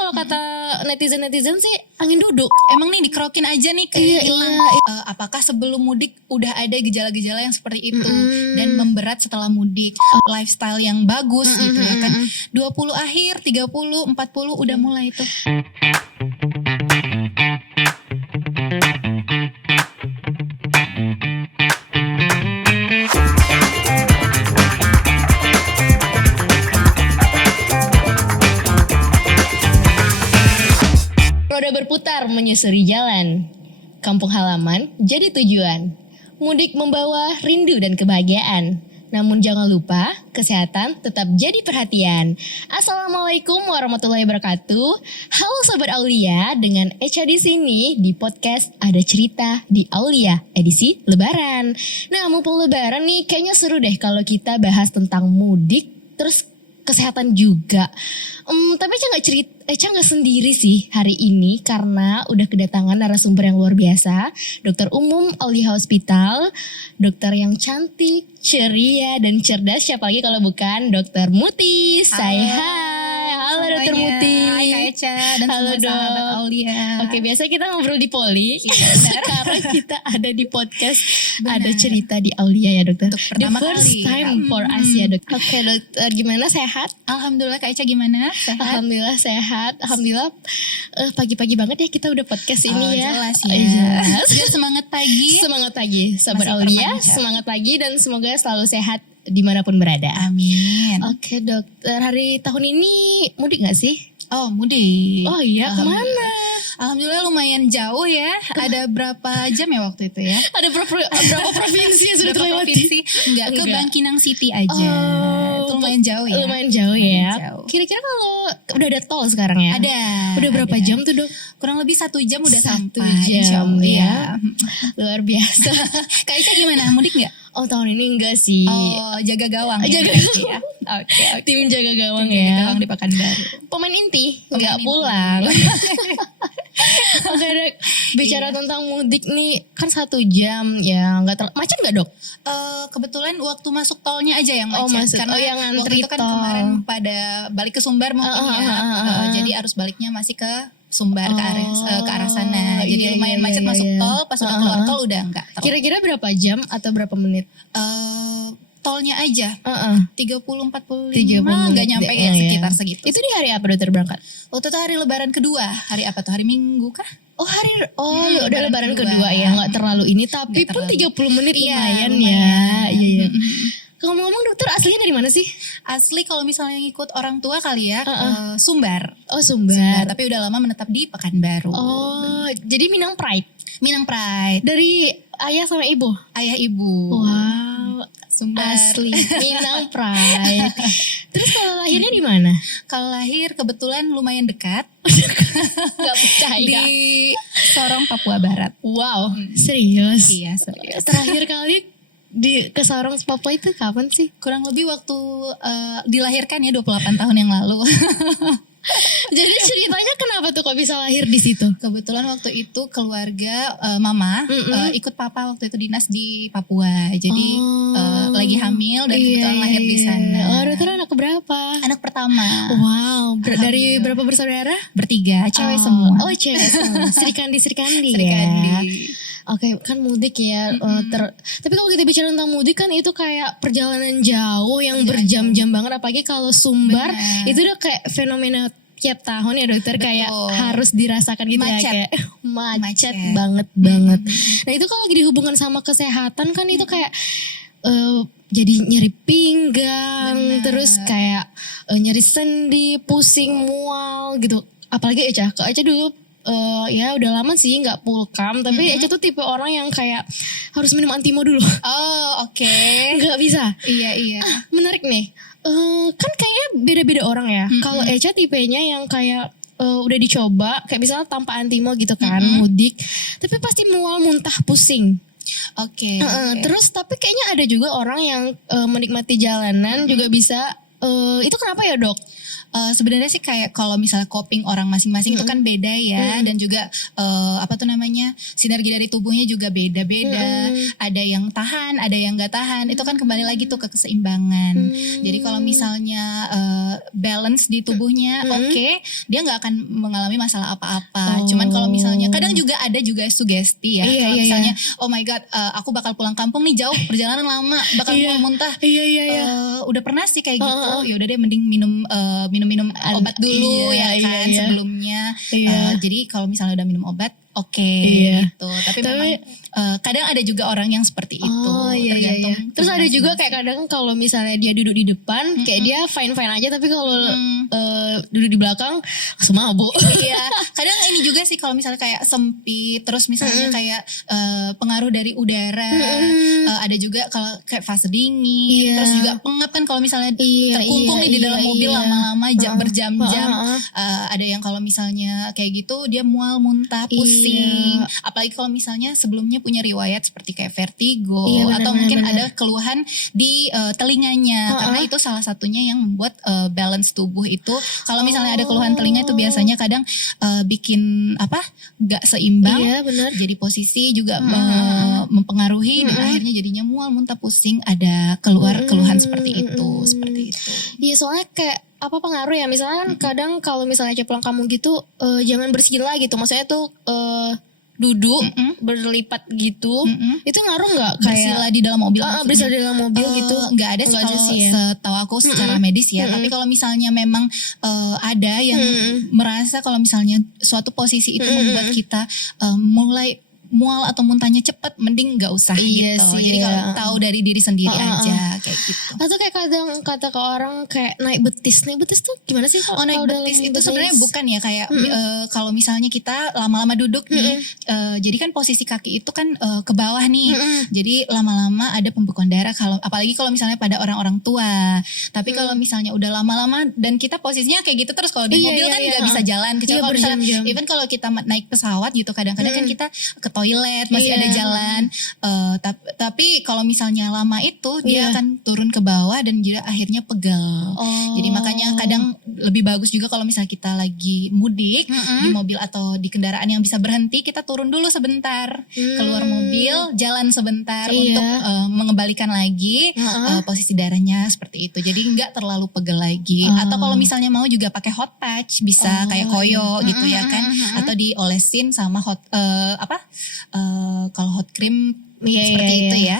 kalau kata netizen sih angin duduk. Emang nih dikerokin aja nih kayak hilang. Apakah sebelum mudik udah ada gejala-gejala yang seperti itu dan memberat setelah mudik? Lifestyle yang bagus gitu ya kan. 20 akhir, 30, 40 udah mulai tuh. Roda berputar menyusuri jalan. Kampung halaman jadi tujuan. Mudik membawa rindu dan kebahagiaan. Namun jangan lupa, kesehatan tetap jadi perhatian. Assalamualaikum warahmatullahi wabarakatuh. Halo Sobat Aulia, dengan Echa di sini di podcast Ada Cerita di Aulia edisi Lebaran. Nah, mumpung Lebaran nih, kayaknya seru deh kalau kita bahas tentang mudik, terus kesehatan juga. Tapi Echa nggak sendiri sih hari ini karena udah kedatangan narasumber yang luar biasa, dokter umum Aulia Hospital, dokter yang cantik, ceria dan cerdas. Siapa lagi kalau bukan Dokter Muti. Say hi. Halo Dokter Muti. Hai Kak Echa dan halo semua sahabat Aulia. Oke, biasa kita ngobrol di Poli. Sekarang kita ada di podcast Ada Cerita di Aulia ya dokter. Untuk pertama The first kali. time for us ya dokter. Oke dokter, gimana, sehat? Alhamdulillah Kak Echa gimana? Sehat? Alhamdulillah sehat. Alhamdulillah pagi-pagi banget ya kita udah podcast ini ya. Jelas ya. Jelas. Dan semangat pagi. Semangat pagi Sobat Masih Aulia. terpancar. Semangat pagi dan semoga selalu sehat dimanapun berada. Amin. Oke dokter, hari tahun ini mudik gak sih? Oh mudik. Oh iya, kemana? Alhamdulillah lumayan jauh ya. Ada berapa jam ya waktu itu ya? Ada berapa provinsi yang sudah Berapa terlewati? provinsi? Enggak, ke Enggak. Bangkinang City aja. Itu lumayan jauh ya. Lumayan jauh ya. Lumayan jauh. Kira-kira kalau udah ada tol sekarang ya? Ada. Udah berapa ada. jam tuh dok? Kurang lebih 1 jam udah 1 sampai. jam Insya Allah, ya. Luar biasa. Kak Ica gimana? Mudik nggak? Oh tahun ini enggak sih. Oh jaga gawang. ya Jaga berarti gawang. ya. Oke. Tim jaga gawang Jaga ya. gawang di Pekanbaru. Pemain inti Pemain nggak inti. pulang. Oke dok, bicara tentang mudik nih kan 1 jam ya, nggak macet nggak dok? Kebetulan waktu masuk tolnya aja yang Oh, macet. masuk. Karena Oh, yang waktu ngantri itu kan tol. kemarin pada balik ke Sumbar mungkin ya. Jadi arus baliknya masih ke Sumbar ke arah sana. Jadi Iya, lumayan iya, macet iya, masuk iya. tol. Pas udah keluar tol udah enggak. Kira-kira berapa jam atau berapa menit? Tolnya aja 30-45 30 nggak menit. nyampe ya, Iya. sekitar segitu. Itu di hari apa dokter berangkat? Waktu itu hari Lebaran kedua. Hari apa tuh? Hari Minggu kah? Oh udah lebaran kedua. kedua ya, nggak terlalu ini tapi Nggak pun terlalu. 30 menit Iya, lumayan ya. lumayan. Iya. Ngomong-ngomong dokter aslinya dari mana sih? Asli kalau misalnya ngikut orang tua kali ya, Sumbar. Oh Sumbar. Tapi udah lama menetap di Pekanbaru. Oh jadi Minang Pride. Minang Pride. Dari ayah sama ibu? Ayah ibu. Wow. Sumbar. Asli Minang Pride. Terus kalau lahirnya di mana? Kalau lahir kebetulan lumayan dekat. Gak percaya. Di Sorong, Papua Barat. Wow, serius? Iya, serius. Terakhir kali ke Sorong, Papua itu kapan sih? Kurang lebih waktu dilahirkan ya 28 tahun yang lalu. Jadi ceritanya kenapa tuh kok bisa lahir di situ? Kebetulan waktu itu keluarga mama ikut papa waktu itu dinas di Papua. Jadi lagi hamil dan kebetulan lahir di sana. Oh, dokter anak keberapa? Anak pertama. Wow, dari berapa bersaudara? Bertiga, cewek semua. Oh, cewek semua. Serikandi Serikandi. ya. Oke, kan mudik ya. Tapi kalau kita bicara tentang mudik kan itu kayak perjalanan jauh yang berjam-jam banget. Apalagi kalau Sumbar, Benar. itu udah kayak fenomena tiap tahun ya dokter. Betul. Kayak harus dirasakan gitu Macet. ya. Kayak macet Macet. banget. Nah itu kalau lagi dihubungkan sama kesehatan kan itu kayak jadi nyeri pinggang, Benar. terus kayak nyeri sendi, pusing, mual gitu. Apalagi Echa dulu ya udah lama sih nggak pulkam, tapi Echa tuh tipe orang yang kayak harus minum antimo dulu. Oh, oke. Nggak bisa. Iya. Menarik nih. Kan kayaknya beda-beda orang ya. Kalau Echa tipenya yang kayak udah dicoba kayak misalnya tanpa antimo gitu kan, mudik, tapi pasti mual, muntah, pusing. Oke. Terus tapi kayaknya ada juga orang yang menikmati jalanan juga bisa. Itu kenapa ya dok? Sebenarnya sih kayak kalau misalnya coping orang masing-masing itu kan beda ya, dan juga sinergi dari tubuhnya juga beda-beda. Ada yang tahan, ada yang nggak tahan. Itu kan kembali lagi tuh ke keseimbangan. Jadi kalau misalnya balance di tubuhnya oke, dia nggak akan mengalami masalah apa-apa. Cuman kalau misalnya kadang juga ada juga sugesti ya. Kalau misalnya oh my god, aku bakal pulang kampung nih jauh, perjalanan lama, bakal muntah. Udah pernah sih kayak gitu. Ya udah deh mending minum obat dulu sebelumnya. Jadi kalau misalnya udah minum obat gitu. Tapi memang kadang ada juga orang yang seperti itu. Tergantung. Terus ada juga kayak kadang kalau misalnya dia duduk di depan kayak dia fine aja, tapi kalau duduk di belakang semabuk. Kadang ini juga sih kalau misalnya kayak sempit, terus misalnya kayak pengaruh dari udara. Ada juga kalau kayak fase dingin, terus juga pengap kan kalau misalnya terkungkung nih di dalam mobil lama-lama berjam-jam. Ada yang kalau misalnya kayak gitu dia mual, muntah, pusing. Apalagi kalau misalnya sebelumnya punya riwayat seperti kayak vertigo atau mungkin ada keluhan di telinganya, karena itu salah satunya yang membuat balance tubuh itu. Kalau misalnya ada keluhan telinga itu biasanya kadang bikin nggak seimbang. Jadi posisi juga mempengaruhi dan akhirnya jadinya mual, muntah, pusing, ada keluhan seperti itu. Iya, soalnya kayak pengaruh ya, misalnya kan kadang kalau misalnya pulang kamu gitu jangan bersila gitu, maksudnya tuh duduk berlipat gitu, itu ngaruh nggak kayak bersila di dalam mobil? Bersila di dalam mobil gitu nggak ada sih kalau setahu aku secara medis ya. Tapi kalau misalnya memang ada yang merasa kalau misalnya suatu posisi itu membuat kita mulai mual atau muntahnya cepet, mending nggak usah gitu. Jadi kalau tahu dari diri sendiri aja kayak gitu. Atau kayak kadang kata ke orang kayak naik betis tuh gimana sih? Naik betis itu sebenarnya bukan ya kayak kalau misalnya kita lama-lama duduk nih, jadi kan posisi kaki itu kan ke bawah nih, jadi lama-lama ada pembekuan darah. Apalagi kalau misalnya pada orang-orang tua. Tapi kalau misalnya udah lama-lama dan kita posisinya kayak gitu terus, kalau di mobil kan nggak bisa jalan. Kecuali kalau misalnya even kalau kita naik pesawat gitu, kadang-kadang kan kita ke toilet masih ada jalan, tapi kalau misalnya lama itu dia akan turun ke bawah dan juga akhirnya pegal. Jadi makanya kadang lebih bagus juga kalau misalnya kita lagi mudik di mobil atau di kendaraan yang bisa berhenti, kita turun dulu sebentar, keluar mobil, jalan sebentar untuk mengembalikan lagi posisi darahnya seperti itu. Jadi nggak terlalu pegal lagi. Atau kalau misalnya mau juga pakai hot patch, bisa kayak koyo gitu ya kan, atau diolesin sama kalau hot cream seperti itu ya.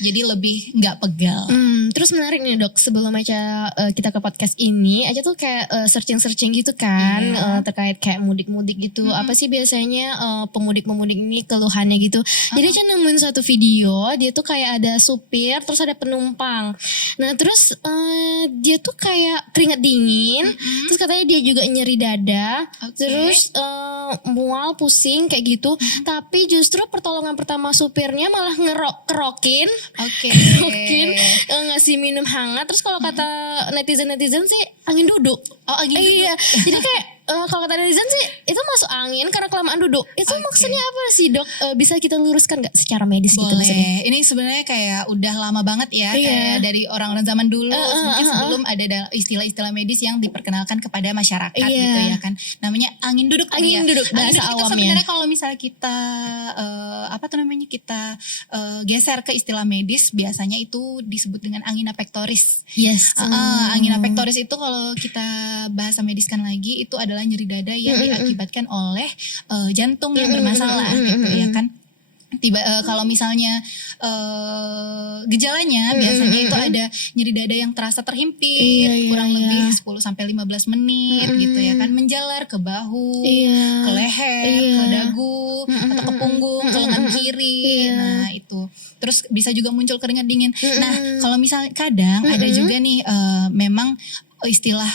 Jadi lebih nggak pegal. Terus menarik nih dok, sebelum aja kita ke podcast ini aja tuh kayak searching gitu kan, terkait kayak mudik-mudik gitu. Apa sih biasanya pemudik-pemudik ini keluhannya gitu. Jadi aja nemuin satu video, dia tuh kayak ada supir terus ada penumpang. Nah terus dia tuh kayak keringat dingin, terus katanya dia juga nyeri dada, terus mual, pusing kayak gitu. Tapi justru pertolongan pertama supirnya malah kerokin, ngasih minum hangat. Terus kalau kata netizen sih angin duduk. Angin duduk. Iya. Jadi kayak kalau kata netizen sih itu masuk angin karena kelamaan duduk. Itu maksudnya apa sih dok? Bisa kita luruskan nggak secara medis? Boleh. Gitu maksudnya? Ini sebenarnya kayak udah lama banget ya, kayak dari orang-orang zaman dulu, mungkin sebelum ada istilah-istilah medis yang diperkenalkan kepada masyarakat gitu ya kan. Namanya angin duduk. Angin duduk bahasa awamnya. Itu sebenarnya kalau misalnya kita kita geser ke istilah medis, biasanya itu disebut dengan angina pectoris. Yes. Angina pectoris itu kalau kita bahasa mediskan lagi itu adalah nyeri dada yang diakibatkan oleh jantung yang bermasalah gitu ya kan. Kalau misalnya gejalanya biasanya itu ada nyeri dada yang terasa terhimpit kurang lebih 10 sampai 15 menit gitu ya kan, menjalar ke bahu, ke leher, ke dagu atau ke punggung, ke lengan kiri. Nah, itu. Terus bisa juga muncul keringat dingin. Nah, kalau misalnya kadang ada juga nih memang istilah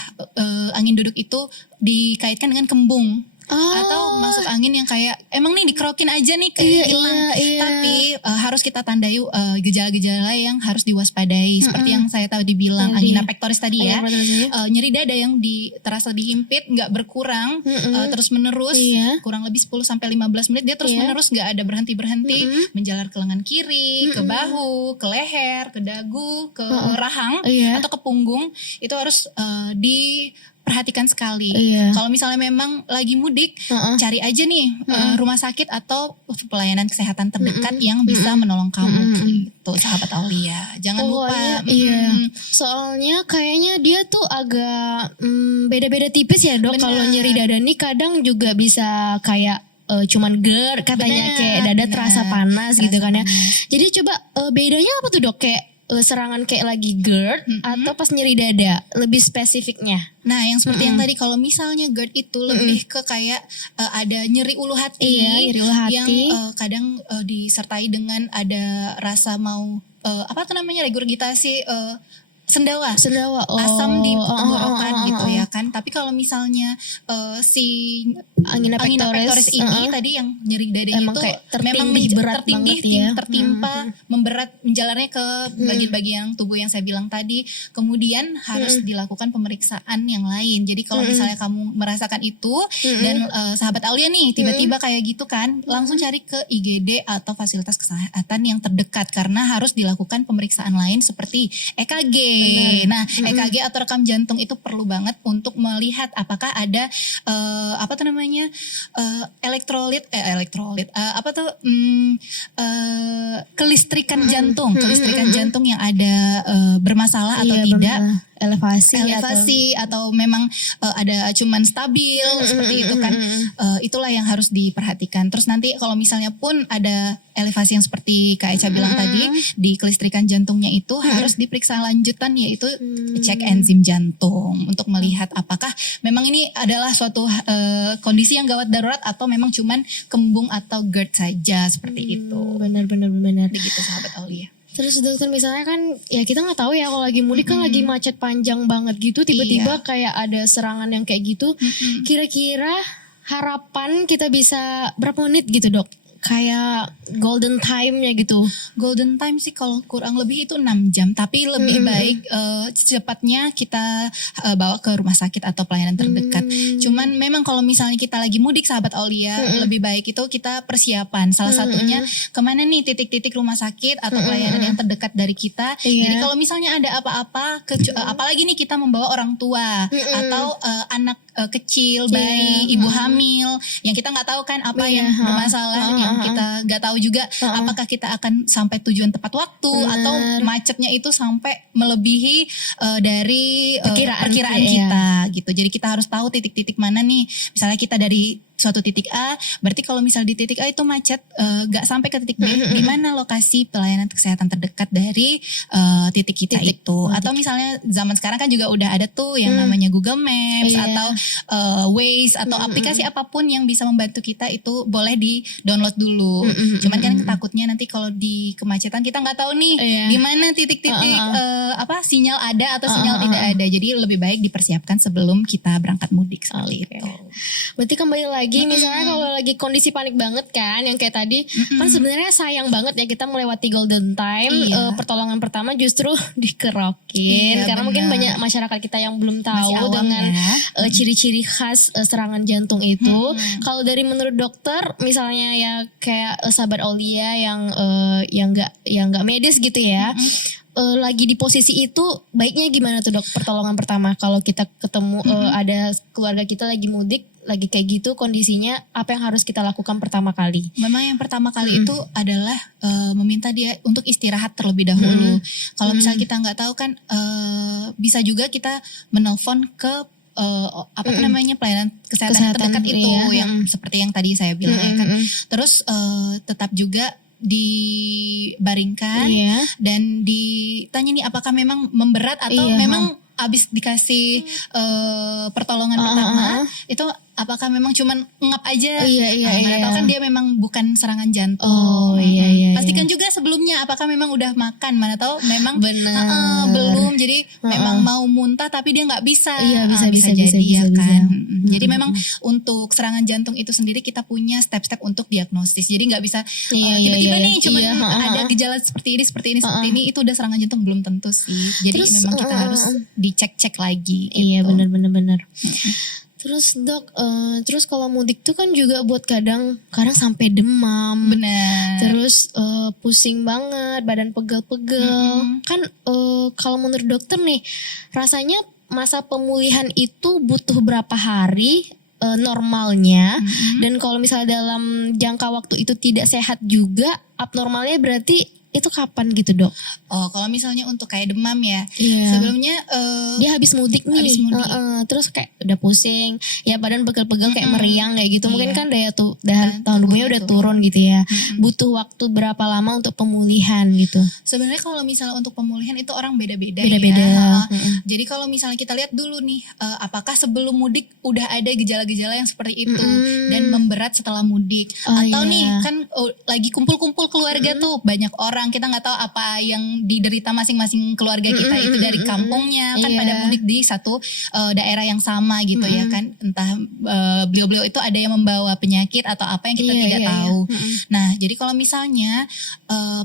angin duduk itu dikaitkan dengan kembung. atau masuk angin yang kayak emang nih dikerokin aja nih kayak hilang. Tapi harus kita tandai gejala-gejala yang harus diwaspadai. Seperti yang saya tahu dibilang angina pectoris tadi ya. Nyeri dada yang terasa dihimpit nggak berkurang terus menerus kurang lebih 10 sampai 15 menit dia terus menerus nggak ada berhenti menjalar ke lengan kiri, ke bahu, ke leher, ke dagu, ke rahang atau ke punggung, itu harus diperhatikan sekali. Kalau misalnya memang lagi mudik, cari aja nih rumah sakit atau pelayanan kesehatan terdekat yang bisa menolong kamu gitu, sahabat Aulia. Jangan lupa. Soalnya kayaknya dia tuh agak beda-beda tipis ya dok. Kalau nyeri dada nih kadang juga bisa kayak cuman GERD katanya, kayak dada terasa panas gitu kan ya. Jadi coba bedanya apa tuh dok, kayak serangan kayak lagi GERD atau pas nyeri dada, lebih spesifiknya? Nah yang seperti yang tadi, kalau misalnya GERD itu lebih ke kayak ada nyeri ulu hati, nyeri ulu hati yang kadang disertai dengan ada rasa mau apa tuh namanya, regurgitasi, sendawa asam di tenggorokan gitu ya kan. Tapi kalau misalnya si angina pectoris ini tadi yang nyeri dadanya itu memang tertimpa memberat menjalarnya ke bagian-bagian tubuh yang saya bilang tadi, kemudian harus dilakukan pemeriksaan yang lain. Jadi kalau misalnya kamu merasakan itu dan sahabat Aulia nih tiba-tiba kayak gitu kan, langsung cari ke IGD atau fasilitas kesehatan yang terdekat karena harus dilakukan pemeriksaan lain seperti EKG. Nah, EKG atau rekam jantung itu perlu banget untuk melihat apakah ada elektrolit kelistrikan jantung yang ada bermasalah atau tidak. Elevasi atau memang ada cuman stabil seperti itu kan. Itulah yang harus diperhatikan. Terus nanti kalau misalnya pun ada elevasi yang seperti Kak Echa bilang tadi, di kelistrikan jantungnya itu harus diperiksa lanjutan, yaitu cek enzim jantung untuk melihat apakah memang ini adalah suatu kondisi yang gawat darurat atau memang cuman kembung atau GERD saja, seperti itu. Benar. Begitu sahabat Aulia. Terus dokter, misalnya kan ya kita nggak tahu ya kalau lagi mudik kan lagi macet panjang banget gitu, tiba-tiba kayak ada serangan yang kayak gitu. Kira-kira harapan kita bisa berapa menit gitu dok? Kayak golden time-nya gitu. Golden time sih kalau kurang lebih itu 6 jam. Tapi lebih baik secepatnya kita bawa ke rumah sakit atau pelayanan terdekat. Cuman memang kalau misalnya kita lagi mudik sahabat Aulia, lebih baik itu kita persiapan. Salah satunya kemana nih titik-titik rumah sakit atau pelayanan yang terdekat dari kita. Jadi kalau misalnya ada apa-apa, apalagi nih kita membawa orang tua atau anak kecil, bayi, ibu hamil, yang kita nggak tahu kan apa yang bermasalah, yang kita nggak tahu juga apakah kita akan sampai tujuan tepat waktu atau macetnya itu sampai melebihi dari perkiraan kita gitu. Jadi kita harus tahu titik-titik mana nih. Misalnya kita dari suatu titik A, berarti kalau misal di titik A itu macet gak sampai ke titik B, di mana lokasi pelayanan kesehatan terdekat dari titik kita itu. Atau misalnya zaman sekarang kan juga udah ada tuh yang namanya Google Maps atau Waze atau aplikasi apapun yang bisa membantu kita, itu boleh di download dulu. Cuman kan takutnya nanti kalau di kemacetan kita nggak tahu nih di mana titik-titik sinyal ada atau sinyal tidak ada. Jadi lebih baik dipersiapkan sebelum kita berangkat mudik seperti itu. Berarti kembali lagi, misalnya kalau lagi kondisi panik banget kan, yang kayak tadi, kan sebenarnya sayang banget ya kita melewati golden time. Pertolongan pertama justru dikerokin, karena mungkin banyak masyarakat kita yang belum tahu dengan ciri-ciri khas serangan jantung itu. Kalau dari menurut dokter, misalnya ya kayak sahabat Aulia yang nggak medis gitu ya, lagi di posisi itu, baiknya gimana tuh dok pertolongan pertama kalau kita ketemu ada keluarga kita lagi mudik, lagi kayak gitu kondisinya, apa yang harus kita lakukan pertama kali? Memang yang pertama kali itu adalah meminta dia untuk istirahat terlebih dahulu. Kalau misalnya kita nggak tahu kan, bisa juga kita menelpon ke pelayanan kesehatan terdekat itu, yang seperti yang tadi saya bilang ya kan. Terus tetap juga dibaringkan dan ditanya nih apakah memang memberat atau memang abis dikasih pertolongan pertama itu apakah memang cuman ngap aja. Iya. Mana tahu kan dia memang bukan serangan jantung. Oh iya. Pastikan juga sebelumnya apakah memang udah makan. Mana tahu memang Benar. belum. Jadi memang mau muntah tapi dia nggak bisa. Iya, bisa jadi ya kan. bisa. Jadi memang untuk serangan jantung itu sendiri kita punya step-step untuk diagnosis. Jadi nggak bisa tiba-tiba nih cuman ada gejala seperti ini itu udah serangan jantung, belum tentu sih. Jadi Terus, memang kita harus dicek-cek lagi. Iya gitu. benar. Terus dok, terus kalau mudik tuh kan juga buat kadang sampai demam. Benar. Terus pusing banget, badan pegel-pegel. Kan kalau menurut dokter nih, rasanya masa pemulihan itu butuh berapa hari normalnya? Dan kalau misalnya dalam jangka waktu itu tidak sehat juga, abnormalnya berarti itu kapan gitu dok? Oh kalau misalnya untuk kayak demam ya, Iya. sebelumnya Dia habis mudik nih, habis mudik. Terus kayak udah pusing, ya badan pegel-pegel kayak meriang kayak gitu. Mungkin Iya. kan daya tahan tubuhnya udah turun gitu ya. Butuh waktu berapa lama untuk pemulihan gitu? Sebenarnya kalau misalnya untuk pemulihan itu orang beda-beda Beda-beda. ya. Jadi kalau misalnya kita lihat dulu nih, apakah sebelum mudik udah ada gejala-gejala yang seperti itu dan memberat setelah mudik, atau nih kan lagi kumpul-kumpul keluarga tuh banyak orang, kita nggak tahu apa yang diderita masing-masing keluarga kita itu dari kampungnya kan pada mudik di satu daerah yang sama gitu ya kan, entah beliau-beliau itu ada yang membawa penyakit atau apa yang kita tidak tahu. Nah jadi kalau misalnya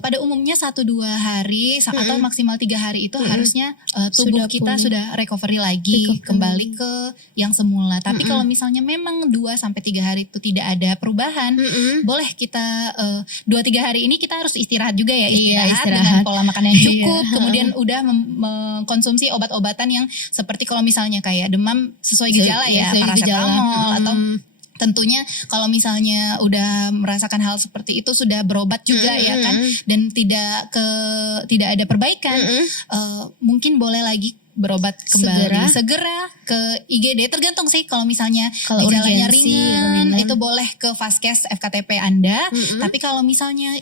pada umumnya 1-2 hari atau maksimal 3 hari itu harusnya tubuh Sudah kita pulih. sudah recovery lagi, kembali ke yang semula. Tapi kalau misalnya memang 2-3 hari itu tidak ada perubahan, boleh kita 2-3 hari ini kita harus istirahat juga ya, istirahat dengan pola makan yang cukup, kemudian udah mengkonsumsi obat-obatan yang seperti kalau misalnya kayak demam sesuai gejala ya, Sesuai paracetamol gejala. atau tentunya kalau misalnya udah merasakan hal seperti itu sudah berobat juga ya kan, dan tidak ada perbaikan, mungkin boleh lagi berobat kembali segera ke IGD, tergantung sih. Kalau misalnya Kalau gejalanya urgensi, ringan itu boleh ke Vaskes FKTP Anda. Tapi kalau misalnya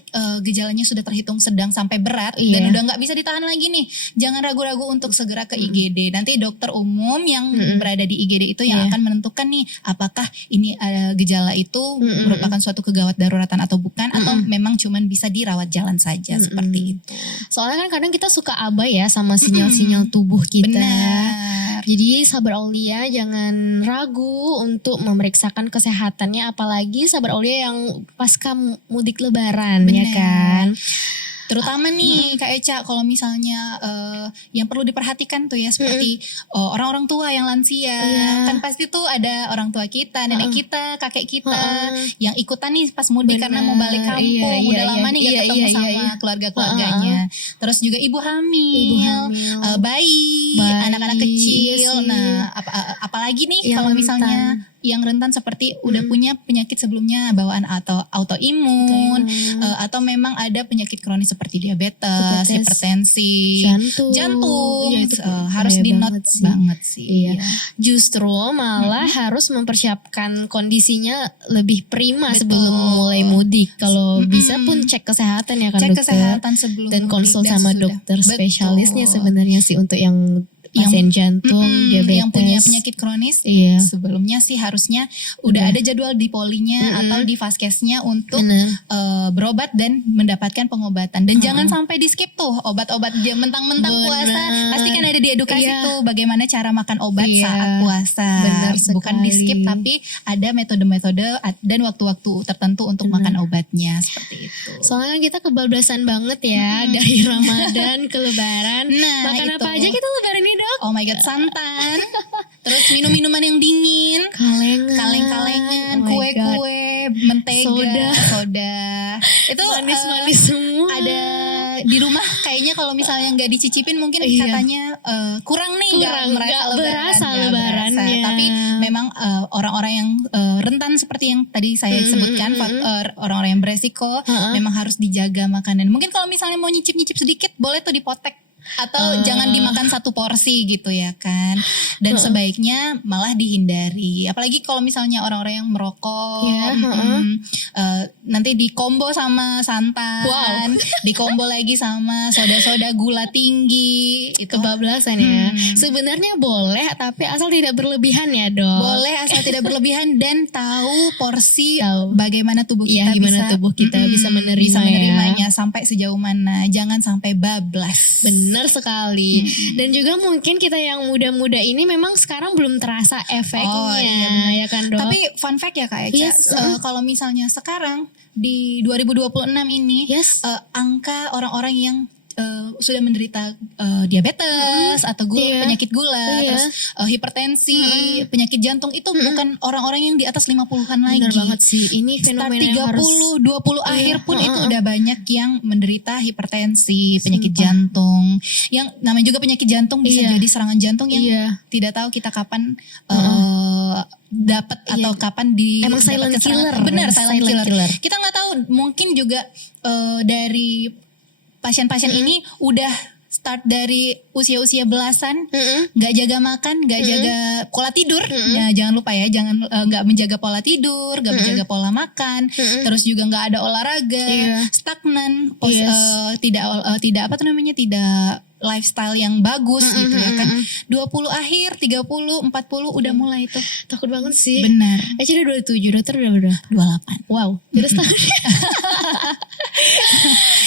gejalanya sudah terhitung sedang sampai berat dan udah nggak bisa ditahan lagi nih, jangan ragu-ragu untuk segera ke IGD. Nanti dokter umum yang berada di IGD itu yang akan menentukan nih apakah ini gejala itu merupakan suatu kegawat daruratan atau bukan, atau memang cuman bisa dirawat jalan saja seperti itu. Soalnya kan kadang kita suka abai ya sama sinyal-sinyal tubuh kita. Benar. Jadi sahabat Aulia jangan ragu untuk memeriksakan kesehatannya, apalagi sahabat Aulia yang pasca mudik lebaran. Benar. Ya kan. Terutama nih Kak Eca, kalau misalnya yang perlu diperhatikan tuh ya seperti orang-orang tua yang lansia, kan pasti tuh ada orang tua kita, nenek kita, kakek kita yang ikutan nih pas mudik karena mau balik kampung, udah lama nih gak ketemu sama keluarga-keluarganya. Terus juga ibu hamil, bayi, anak-anak kecil. Nah, apalagi nih kalau misalnya yang rentan seperti udah punya penyakit sebelumnya bawaan atau autoimun, atau memang ada penyakit kronis seperti diabetes, hipertensi, jantung, ya, itu harus di note banget sih. Iya. Justru malah harus mempersiapkan kondisinya lebih prima sebelum mulai mudik. Kalau bisa pun cek kesehatan ya kan Cek dokter. kesehatan sebelum dan mudik konsul dan sama sesudah. dokter spesialisnya Betul. sebenarnya sih untuk yang pasien jantung, diabetes, yang punya penyakit kronis. Iya. Sebelumnya sih harusnya udah ada jadwal di polinya atau di vaskesnya untuk berobat dan mendapatkan pengobatan. Dan jangan sampai di skip tuh obat-obat dia mentang-mentang puasa. Pasti kan ada di edukasi tuh bagaimana cara makan obat saat puasa. Benar Bukan di skip, tapi ada metode-metode dan waktu-waktu tertentu untuk makan obatnya seperti itu. Soalnya kan kita kebablasan banget ya dari Ramadan ke Lebaran. Nah, makan itu. apa aja kita Lebaran ini dok? Oh my god, santan. Terus minum-minuman yang dingin, kaleng-kalengan, Oh my kue-kue, mentega, soda. Itu manis-manis semua. ada di rumah kayaknya kalau misalnya nggak dicicipin mungkin katanya kurang nih, nggak berasa nggak lebarannya. berasa. Tapi memang orang-orang yang rentan seperti yang tadi saya sebutkan, orang-orang yang beresiko memang harus dijaga makanan. Mungkin kalau misalnya mau nyicip-nyicip sedikit boleh tuh dipotek. Atau jangan dimakan satu porsi gitu ya kan. Dan sebaiknya malah dihindari. Apalagi kalau misalnya orang-orang yang merokok, nanti di combo sama santan, di combo lagi sama soda-soda gula tinggi. Itu Kebablasan ya. Sebenarnya boleh tapi asal tidak berlebihan ya dok. boleh asal tidak berlebihan dan tahu porsi bagaimana tubuh Iya, kita gimana bisa tubuh kita bisa menerimanya sampai sejauh mana. Jangan sampai bablas. Benar sekali. Dan juga mungkin kita yang muda-muda ini memang sekarang belum terasa efeknya, ya kan dok? Tapi fun fact ya Kak Eca, Yes. kalau misalnya sekarang di 2026 ini Yes. angka orang-orang yang sudah menderita diabetes atau penyakit gula, terus hipertensi, penyakit jantung itu bukan orang-orang yang di atas 50-an lagi. Benar banget sih. Ini Start fenomena yang 30, harus 20 akhir pun itu udah banyak yang menderita hipertensi, penyakit jantung. Yang namanya juga penyakit jantung bisa jadi serangan jantung yang tidak tahu kita kapan dapat atau kapan di emang silent killer. Benar, silent killer. Kita nggak tahu, mungkin juga dari pasien-pasien ini udah start dari usia-usia belasan, nggak jaga makan, nggak jaga pola tidur. Ya jangan lupa ya, jangan nggak menjaga pola tidur, nggak menjaga pola makan, terus juga nggak ada olahraga, stagnan, tidak apa tuh namanya, tidak lifestyle yang bagus gitu ya kan. 20 akhir, 30, 40 udah mulai tuh. Takut banget sih. Benar. Aja udah 27, dokter udah berapa? 28. Wow, terus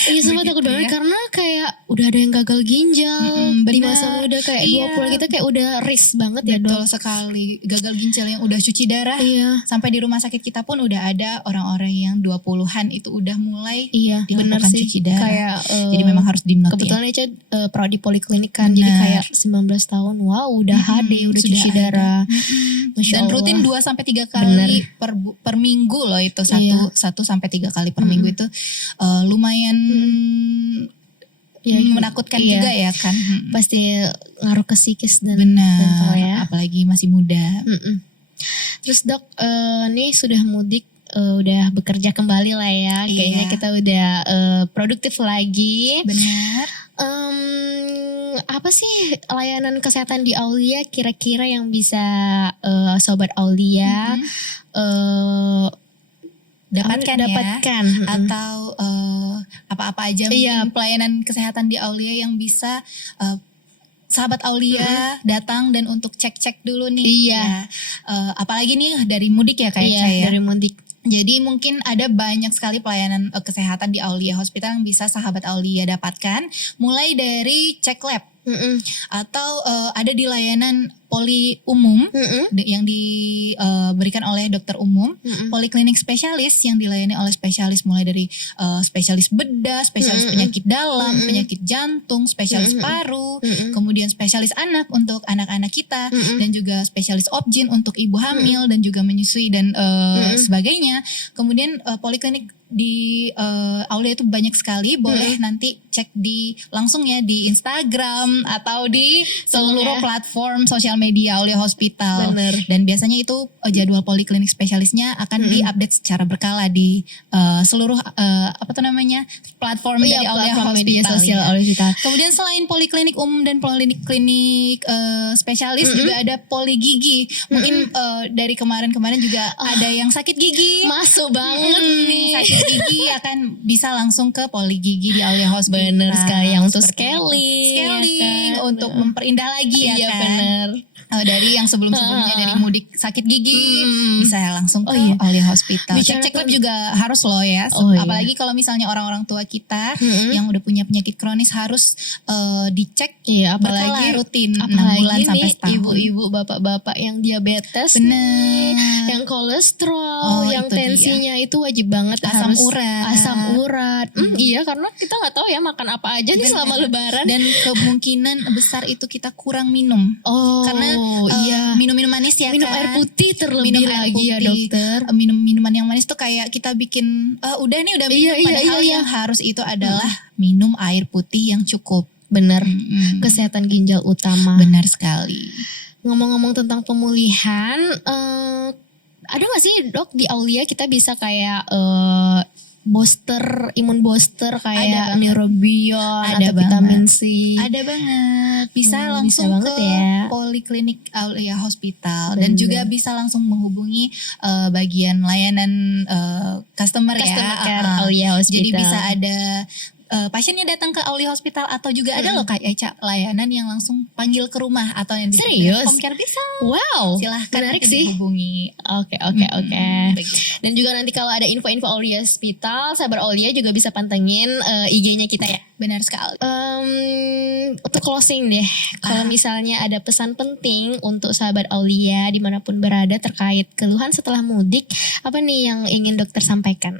iya semua takut banget karena kayak udah ada yang gagal ginjal di masa muda kayak 20 kita kayak udah risk banget ya dok. Betul sekali. Gagal ginjal yang udah cuci darah. Sampai di rumah sakit kita pun udah ada orang-orang yang 20-an itu udah mulai dilakukan cuci darah. Kayak, jadi memang harus di-note kebetulan aja di poliklinik kan. Jadi kayak 19 tahun wow udah HD, udah cuci darah. Dan rutin 2-3 kali per minggu loh itu. 1-3 kali per minggu itu lumayan menakutkan juga ya kan. Pasti ngaruh ke psikis dan benar, mental ya. apalagi masih muda. Terus dok, nih sudah mudik, udah bekerja kembali lah ya. Kayaknya kita udah produktif lagi. Benar. Apa sih layanan kesehatan di Aulia kira-kira yang bisa sobat Aulia dapatkan atau apa-apa aja mungkin pelayanan kesehatan di Aulia yang bisa sahabat Aulia datang dan untuk cek-cek dulu nih. Apalagi nih dari mudik ya Kak Eca ya. Dari mudik. Jadi mungkin ada banyak sekali pelayanan kesehatan di Aulia Hospital yang bisa sahabat Aulia dapatkan. Mulai dari cek lab atau ada di layanan poli umum yang diberikan oleh dokter umum, poliklinik spesialis yang dilayani oleh spesialis mulai dari spesialis bedah, spesialis penyakit dalam, penyakit jantung, spesialis paru, kemudian spesialis anak untuk anak-anak kita, dan juga spesialis obgyn untuk ibu hamil dan juga menyusui dan sebagainya. Kemudian poliklinik di Aulia itu banyak sekali, boleh nanti cek langsung ya di Instagram atau di seluruh platform sosial media Aulia Hospital. Dan biasanya itu jadwal poliklinik spesialisnya akan diupdate secara berkala di seluruh platform dari Aulia Hospital. Media sosial Aulia Hospital. Kemudian selain poliklinik umum dan poliklinik spesialis juga ada poli gigi. Mungkin dari kemarin-kemarin juga ada yang sakit gigi. Masuk banget nih. Sakit gigi akan bisa langsung ke poli gigi di Aulia Hospital. Bener sekali, yang untuk scaling ya kan? Untuk memperindah lagi ya kan. Bener. Dari yang sebelum-sebelumnya dari mudik sakit gigi bisa langsung ke Aulia Hospital. Cek lab juga harus loh ya. Apalagi kalau misalnya orang-orang tua kita yang udah punya penyakit kronis harus dicek apalagi rutin 6 bulan sampai setahun. Ibu-ibu, bapak-bapak yang diabetes, yang kolesterol, yang tensinya itu wajib banget asam urat. Iya, karena kita nggak tahu ya makan apa aja nih selama Lebaran. Dan kemungkinan besar itu kita kurang minum. Karena minum-minum manis ya minum kan. Air putih terlebih lagi ya dokter. Minum minuman yang manis tuh kayak kita bikin udah minum. Padahal yang harus itu adalah minum air putih yang cukup. Benar. Kesehatan ginjal utama. Benar sekali. Ngomong-ngomong tentang pemulihan, ada gak sih dok di Aulia kita bisa kayak imun booster Ada kayak banget. neurobion Ada atau vitamin C. Ada banget. Bisa Bisa langsung banget ke ya. poliklinik Aulia Hospital dan Bener. juga bisa langsung menghubungi bagian layanan customer Customer ya. care Aulia Hospital. Jadi bisa ada pasiennya datang ke Aulia Hospital atau juga ada loh Kak Eca layanan yang langsung panggil ke rumah atau yang di Serius? home care bisa. Wow, Silahkan menarik nanti sih. dihubungi. Oke. Begitu. Dan juga nanti kalau ada info-info Aulia Hospital, Sabar Aulia juga bisa pantengin IG-nya kita ya. Benar sekali. Untuk closing deh, kalau misalnya ada pesan penting untuk sahabat Aulia dimanapun berada terkait keluhan setelah mudik, apa nih yang ingin dokter sampaikan?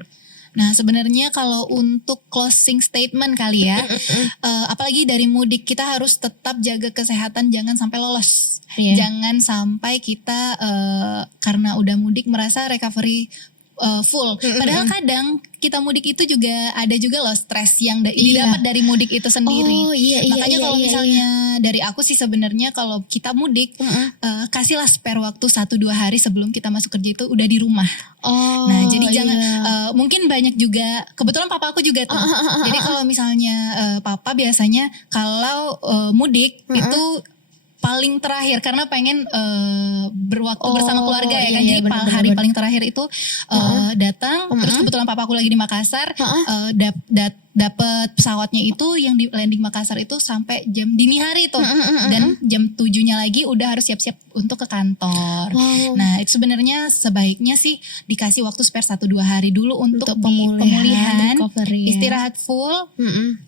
Nah sebenarnya kalau untuk closing statement kali ya, apalagi dari mudik kita harus tetap jaga kesehatan, jangan sampai lolos, Iya. jangan sampai kita karena udah mudik merasa recovery full. Padahal kadang kita mudik itu juga ada juga loh stres yang didapat dari mudik itu sendiri. Oh, iya, Makanya kalau misalnya dari aku sih sebenarnya kalau kita mudik kasihlah spare waktu 1-2 hari sebelum kita masuk kerja itu udah di rumah. Oh, Nah jadi iya. jangan mungkin banyak juga kebetulan papa aku juga tuh. Jadi kalau misalnya papa biasanya kalau mudik itu paling terakhir karena pengen berwaktu bersama keluarga ya kan. Jadi hari paling terakhir itu datang. Terus kebetulan papa aku lagi di Makassar, dapat pesawatnya itu yang di landing Makassar itu sampai jam dini hari tuh. Dan jam 7-nya lagi udah harus siap-siap untuk ke kantor. Wow. Nah itu sebenarnya sebaiknya sih dikasih waktu spare 1-2 hari dulu untuk pemulihan, recovery ya. istirahat full,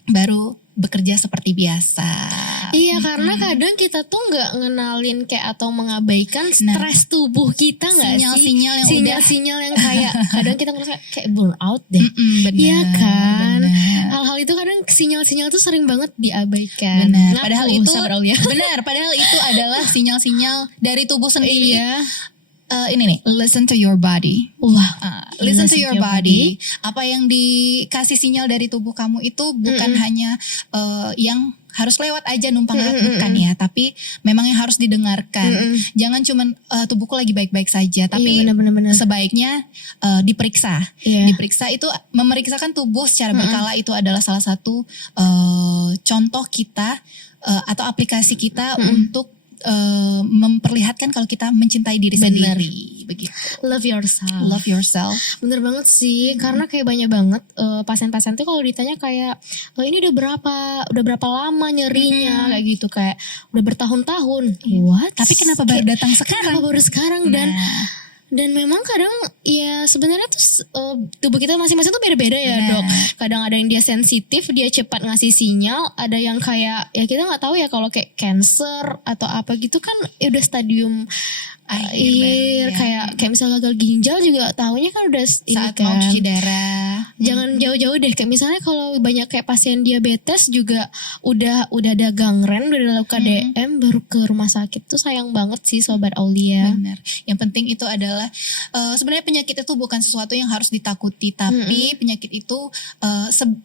baru bekerja seperti biasa. Iya, karena kadang kita tuh nggak ngenalin kayak atau mengabaikan stres tubuh kita nggak sih? Sinyal-sinyal yang kayak kadang kita ngerasa kayak burn out deh. benar, Iya kan? benar. Hal-hal itu kadang sinyal-sinyal tuh sering banget diabaikan. Benar. Ngaku, Padahal itu Sabar Aulia. benar. Padahal itu adalah sinyal-sinyal dari tubuh sendiri. Iya. Ini nih, listen to your body. Wah, Listen to your body. Apa yang dikasih sinyal dari tubuh kamu itu bukan hanya yang harus lewat aja numpang lewat, bukan ya, tapi memang yang harus didengarkan. Jangan cuman tubuhku lagi baik-baik saja, tapi benar. sebaiknya diperiksa. Iya. Diperiksa itu memeriksakan tubuh secara berkala itu adalah salah satu contoh kita atau aplikasi kita untuk memperlihatkan kalau kita mencintai diri sendiri, begitu. Love yourself. Love yourself. Bener banget sih, karena kayak banyak banget pasien-pasien tuh kalau ditanya kayak ini udah berapa lama nyerinya kayak gitu, kayak udah bertahun-tahun. What? Tapi kenapa baru datang sekarang? Kenapa baru sekarang? Dan memang kadang ya sebenarnya tuh tubuh kita masing-masing tuh beda-beda ya dok. Kadang ada yang dia sensitif, dia cepat ngasih sinyal. Ada yang kayak ya kita nggak tahu ya kalau kayak cancer atau apa gitu kan udah stadium akhir kayak misalnya gagal ginjal juga tahunya kan udah ini saat kan. mau cuci darah. Jangan jauh-jauh deh, kayak misalnya kalau banyak kayak pasien diabetes juga udah ada gangren, udah ada luka DM baru ke rumah sakit tuh sayang banget sih Sobat Aulia. Benar. Yang penting itu adalah sebenarnya penyakit itu bukan sesuatu yang harus ditakuti, tapi penyakit itu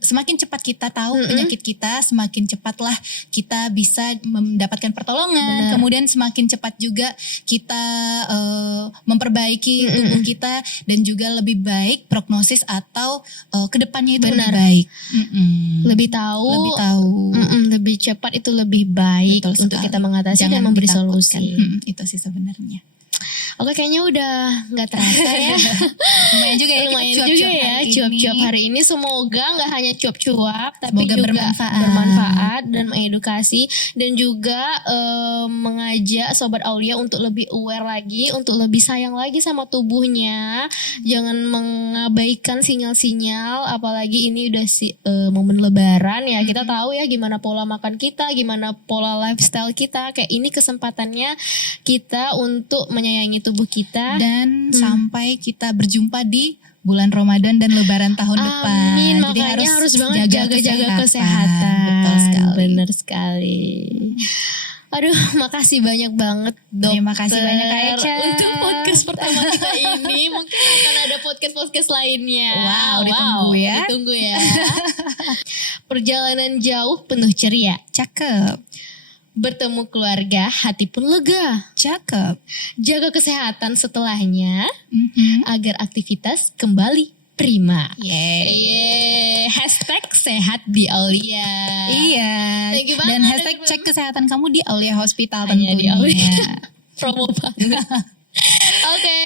semakin cepat kita tahu penyakit kita, semakin cepatlah kita bisa mendapatkan pertolongan. Kemudian semakin cepat juga kita memperbaiki tubuh kita dan juga lebih baik prognosis atau kedepannya itu lebih baik. Lebih tahu, lebih cepat itu lebih baik. Betul untuk sekali. Kita mengatasi dan memberi solusi. Itu sih sebenarnya. Oke, kayaknya udah nggak terasa ya. Lumayan juga ya, cuap-cuap hari ini. Semoga nggak hanya cuap-cuap, tapi semoga juga bermanfaat dan mengedukasi dan juga mengajak Sobat Aulia untuk lebih aware lagi, untuk lebih sayang lagi sama tubuhnya. Jangan mengabaikan sinyal-sinyal, apalagi ini udah momen Lebaran ya. Kita tahu ya gimana pola makan kita, gimana pola lifestyle kita. Kayak ini kesempatannya kita untuk menyayangi tubuh kita dan sampai kita berjumpa di bulan Ramadan dan Lebaran tahun depan. Amin. Jadi makanya harus banget jaga kesehatan. Betul sekali. Benar sekali. Aduh, makasih banyak banget dokter. Terima kasih banyak Kak Eca untuk podcast pertama kita ini. Mungkin akan ada podcast lainnya. Ditunggu ya. Perjalanan jauh penuh ceria. Cakep. Bertemu keluarga, hati pun lega. Cakep. Jaga kesehatan setelahnya, agar aktivitas kembali prima. Yeay. Hashtag sehat di Aulia. Iya. Thank you banget, Dan hashtag teman-teman. cek kesehatan kamu di Aulia Hospital Hanya di tentunya. Aulia. Promo banget. Oke,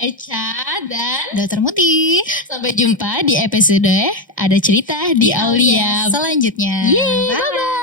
Echa dan Dokter Muti. sampai jumpa di episode Ada Cerita di Aulia. Selanjutnya. Yeay, Bye.